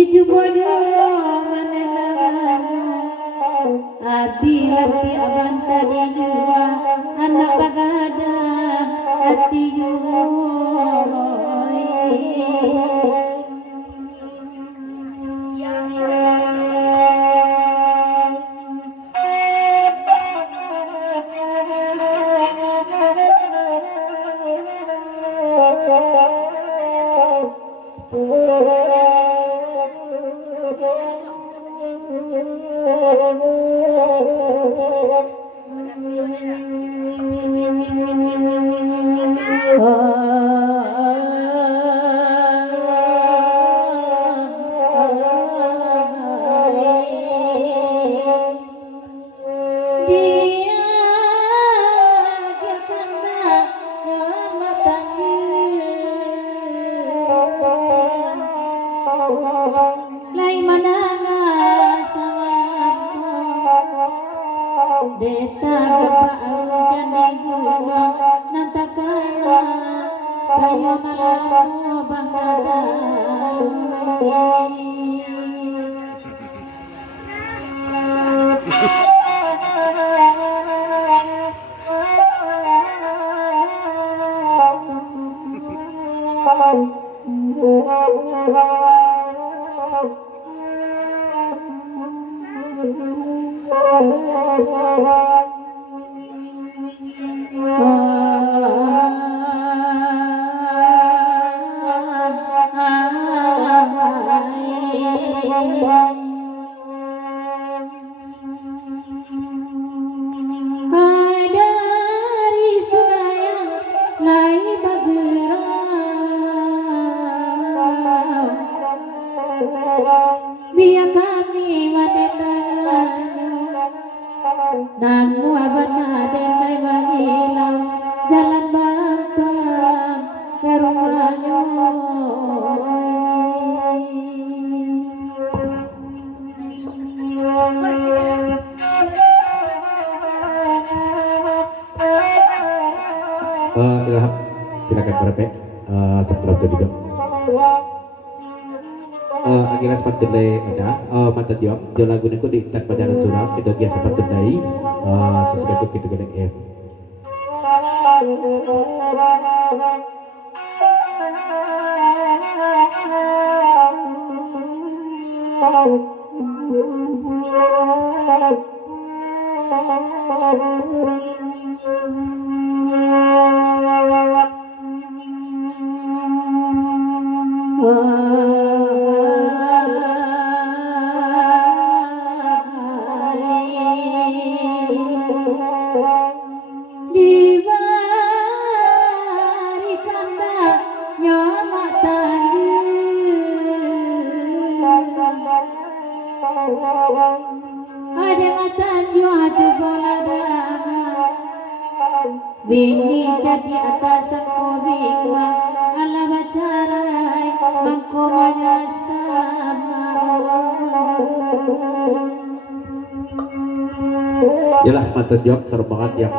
Iju bojo manenagano abi lapi abanta dijua anak bagadang hati juoi. Lai mananga samalamko deta gapa jane gunung nantakana payo nalamo bangkadalu. Biar kami namu abana denai magilau jalan bantang ke rumahnya. Ilham, silakan berpe sebelum itu juga. Akhirnya seperti aja mata jawab jual lagu niku di tanpa jalan surau kita biasa seperti dari sesudah itu kita gede ya. Ada mata jua bola bini jadi atas kobiwa ala bacarai mangkomanya sama. Yalah mata jawab serbangan yang